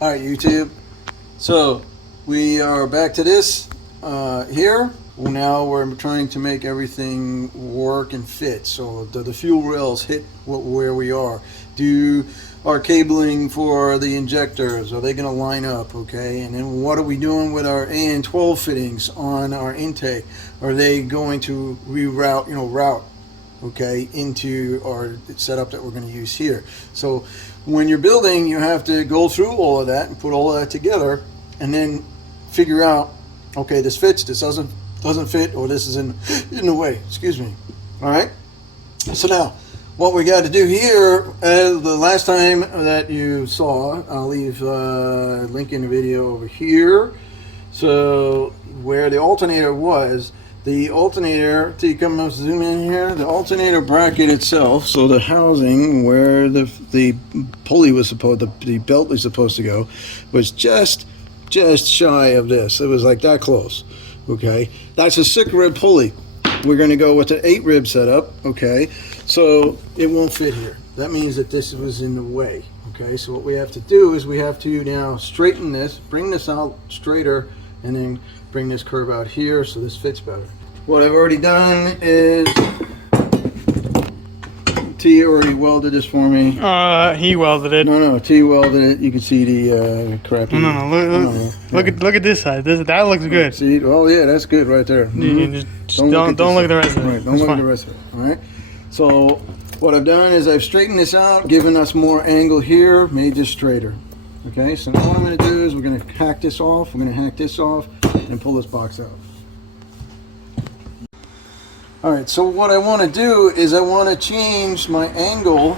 All right, YouTube. So we are back to this here. Well, now we're trying to make everything work and fit. So the fuel rails hit where we are. Do our cabling for the injectors, are they going to line up? Okay. And then what are we doing with our AN12 fittings on our intake? Are they going to reroute, route, okay, into our setup that we're going to use here? So when you're building, you have to go through all of that and put all of that together, and then figure out, okay, this fits, this doesn't fit, or this is in the way. Excuse me. All right. So now, what we got to do here, the last time that you saw, I'll leave a link in the video over here. So where the alternator was. The alternator, to come up, zoom in here, the alternator bracket itself, so the housing where the pulley was supposed, the belt was supposed to go, was just shy of this. It was like that close, okay? That's a 6-rib pulley. We're going to go with the 8-rib setup, okay? So it won't fit here. That means that this was in the way, okay? So what we have to do is we have to now straighten this, bring this out straighter, and then bring this curve out here so this fits better. What I've already done is T already welded this for me. He welded it. No, T welded it. You can see the crappy. No. Look at this side. That looks good. See? Oh yeah, that's good right there. Just don't look at the rest of it. Right, don't look at the rest of it. All right. So what I've done is I've straightened this out, given us more angle here, made this straighter. Okay. So now what I'm going to do is we're going to hack this off. We're going to hack this off and pull this box out. Alright, so what I want to do is I want to change my angle.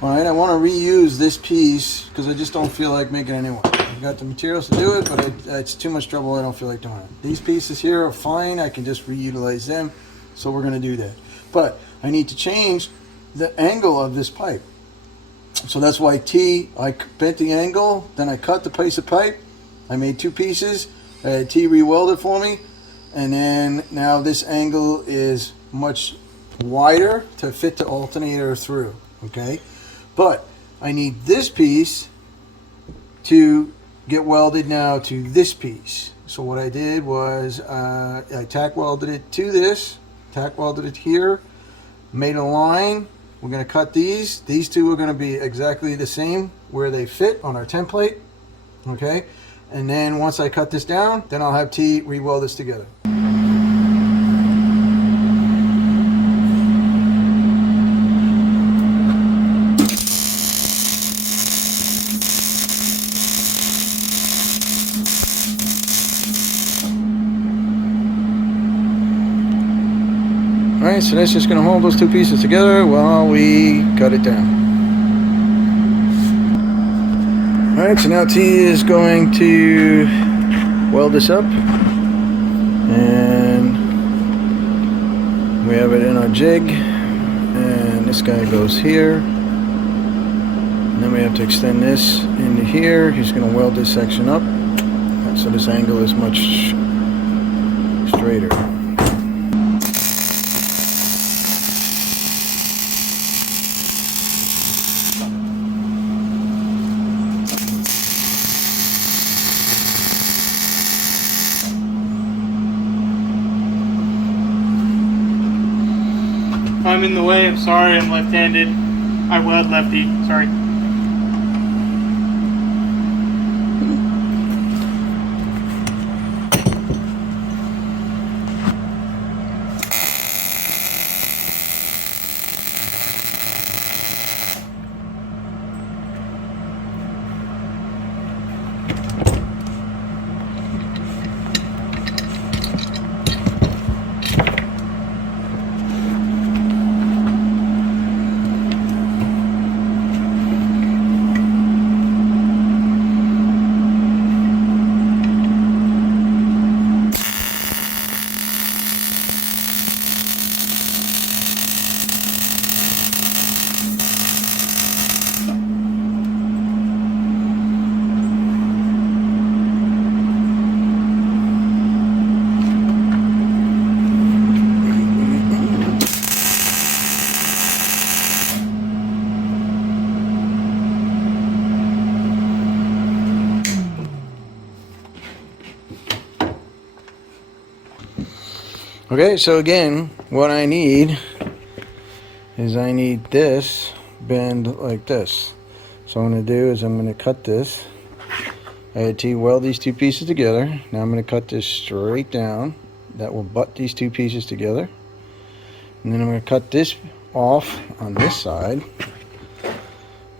Alright, I want to reuse this piece because I just don't feel like making a new one. I've got the materials to do it, but it's too much trouble. I don't feel like doing it. These pieces here are fine. I can just reutilize them. So we're going to do that. But I need to change the angle of this pipe. So that's why I bent the angle, then I cut the piece of pipe. I made 2 pieces. I had T re-weld it for me. And then now this angle is much wider to fit the alternator through, okay? But I need this piece to get welded now to this piece. So what I did was I tack welded it to this, tack welded it here, made a line. We're gonna cut these. These 2 are gonna be exactly the same where they fit on our template, okay? And then once I cut this down, then I'll have T re-weld this together. Alright, so that's just going to hold those 2 pieces together while we cut it down. Alright, so now T is going to weld this up. And we have it in our jig. And this guy goes here. And then we have to extend this into here. He's going to weld this section up. So this angle is much straighter. I'm in the way. I'm sorry. I'm left-handed. I weld lefty. Sorry. Okay, so again, what I need is I need this bend like this. So what I'm going to do is I'm going to cut this. I had to weld these two pieces together. Now I'm going to cut this straight down. That will butt these two pieces together. And then I'm going to cut this off on this side.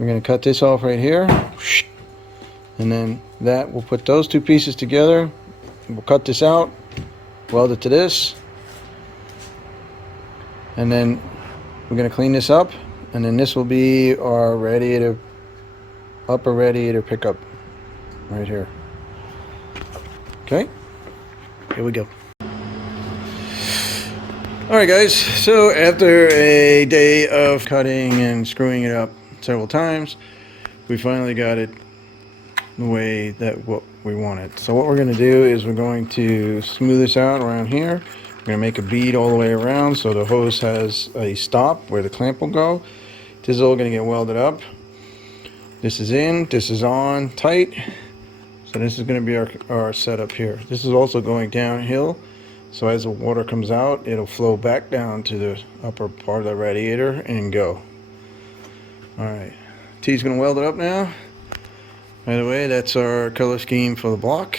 We're going to cut this off right here. And then that will put those two pieces together. We'll cut this out, weld it to this. And then we're going to clean this up. And then this will be our radiator, upper radiator pickup right here. Okay, here we go. Alright guys, so after a day of cutting and screwing it up several times, we finally got it the way that what we wanted. So what we're going to do is we're going to smooth this out around here. We're going to make a bead all the way around so the hose has a stop where the clamp will go. This is all going to get welded up. This is in, this is on tight. So this is going to be our setup here. This is also going downhill. So as the water comes out, it'll flow back down to the upper part of the radiator and go. Alright, T's going to weld it up now. By the way, that's our color scheme for the block.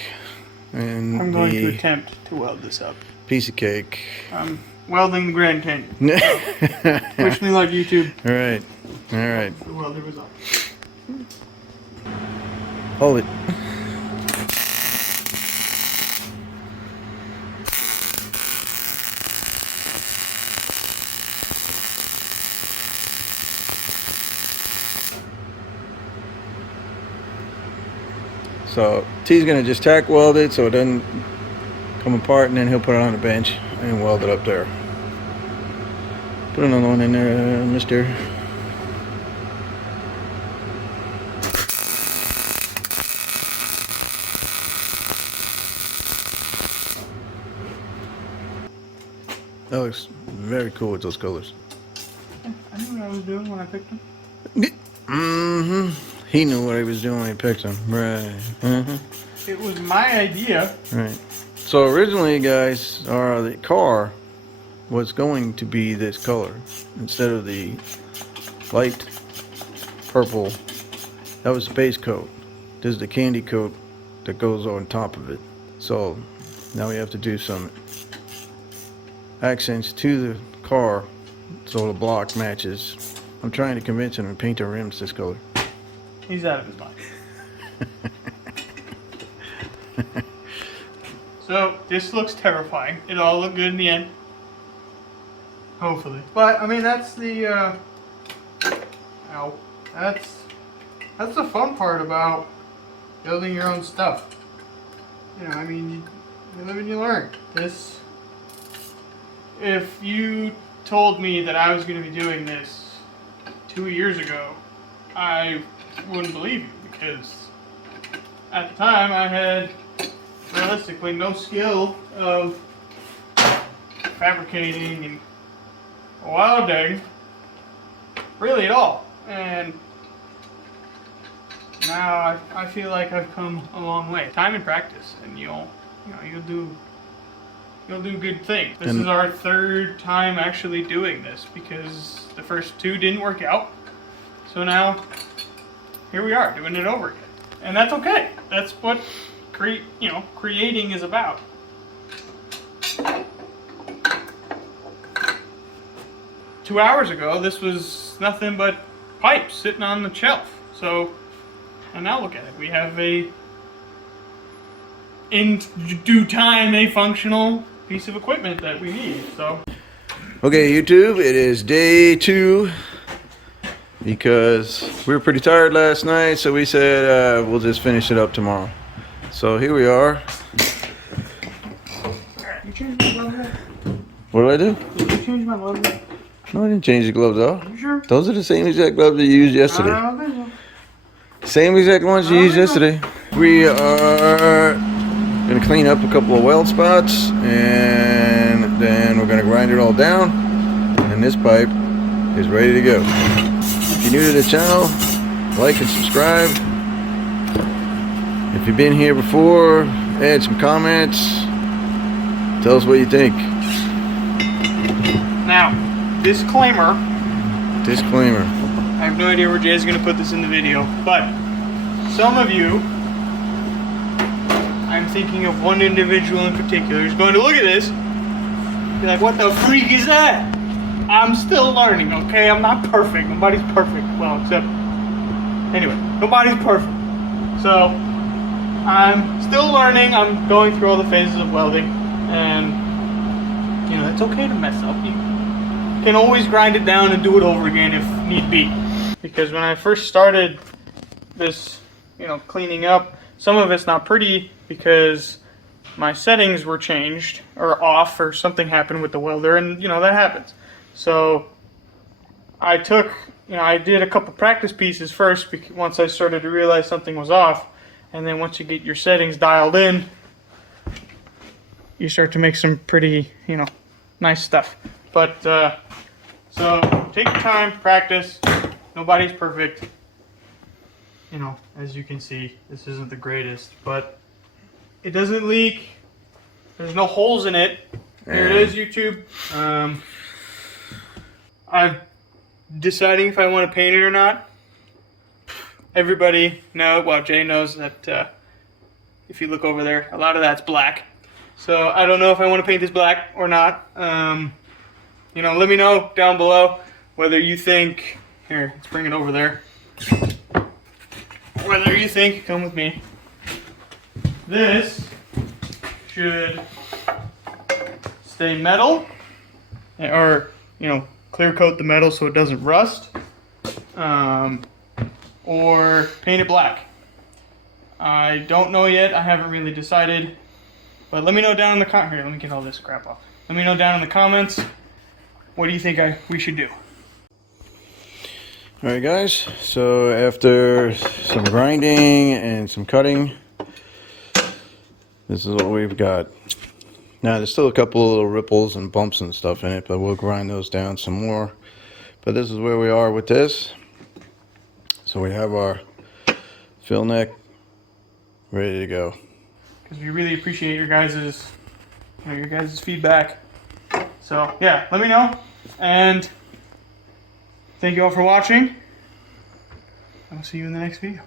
And I'm going to attempt to weld this up. Piece of cake. I'm welding the Grand Canyon. Wish me luck, YouTube. Alright, alright. The welder was on. Hold it. So T's gonna just tack weld it so it doesn't come apart, and then he'll put it on the bench and weld it up there. Put another one in there, mister. That looks very cool with those colors. I knew what I was doing when I picked them. Mm-hmm. He knew what he was doing when he picked them. Right. Mm-hmm. It was my idea. Right. So originally, guys, the car was going to be this color instead of the light purple. That was the base coat. This is the candy coat that goes on top of it. So now we have to do some accents to the car so the block matches. I'm trying to convince him to paint the rims this color. He's out of his mind. So, this looks terrifying. It all looked good in the end. Hopefully. But, I mean, that's the, ow. That's the fun part about building your own stuff. You know, I mean, you live and you learn. This, if you told me that I was going to be doing this 2 years ago, I wouldn't believe you, because at the time I had realistically no skill of fabricating and welding really at all, and now I feel like I've come a long way. Time and practice, and you'll do good things. This is our third time actually doing this, because the first two didn't work out, so now here we are doing it over again, and that's okay. That's what creating is about. Two hours ago, this was nothing but pipes sitting on the shelf. So, and now look at it. We have in due time, a functional piece of equipment that we need. So, okay, YouTube, it is day 2. Because we were pretty tired last night, so we said we'll just finish it up tomorrow. So here we are. You changed my gloves up? What did I do? Did you change my gloves up? No, I didn't change the gloves off. You sure? Those are the same exact gloves that you used yesterday. I don't think so. Same exact ones you used yesterday. We are going to clean up a couple of weld spots, and then we're going to grind it all down, and this pipe is ready to go. If you're new to the channel, like and subscribe. If you've been here before, add some comments. Tell us what you think. Now, disclaimer. Disclaimer. I have no idea where Jay's going to put this in the video, but some of you, I'm thinking of one individual in particular, is going to look at this, be like, what the freak is that? I'm still learning, okay? I'm not perfect. Nobody's perfect. Well, except, anyway, nobody's perfect. So, I'm still learning. I'm going through all the phases of welding, and, you know, it's okay to mess up. You can always grind it down and do it over again if need be. Because when I first started this, you know, cleaning up, some of it's not pretty because my settings were changed or off or something happened with the welder, and, you know, that happens. So I took, you know, I did a couple practice pieces first once I started to realize something was off. And then once you get your settings dialed in, you start to make some pretty, you know, nice stuff. But, so take your time, practice. Nobody's perfect. You know, as you can see, this isn't the greatest, but it doesn't leak. There's no holes in it. Here it is, YouTube. I'm deciding if I want to paint it or not. Everybody knows, well, Jay knows that if you look over there, a lot of that's black. So I don't know if I want to paint this black or not. You know, let me know down below whether you think, here, let's bring it over there. Whether you think, come with me, this should stay metal, or, you know, clear coat the metal so it doesn't rust. Or paint it black. I don't know yet. I haven't really decided. But let me know down in the comments. Here, let me get all this crap off. Let me know down in the comments. What do you think we should do? Alright guys, so after some grinding and some cutting, this is what we've got. Now there's still a couple of little ripples and bumps and stuff in it, but we'll grind those down some more. But this is where we are with this. So we have our fill neck ready to go. Because we really appreciate your guys' feedback. So yeah, let me know. And thank you all for watching. I'll see you in the next video.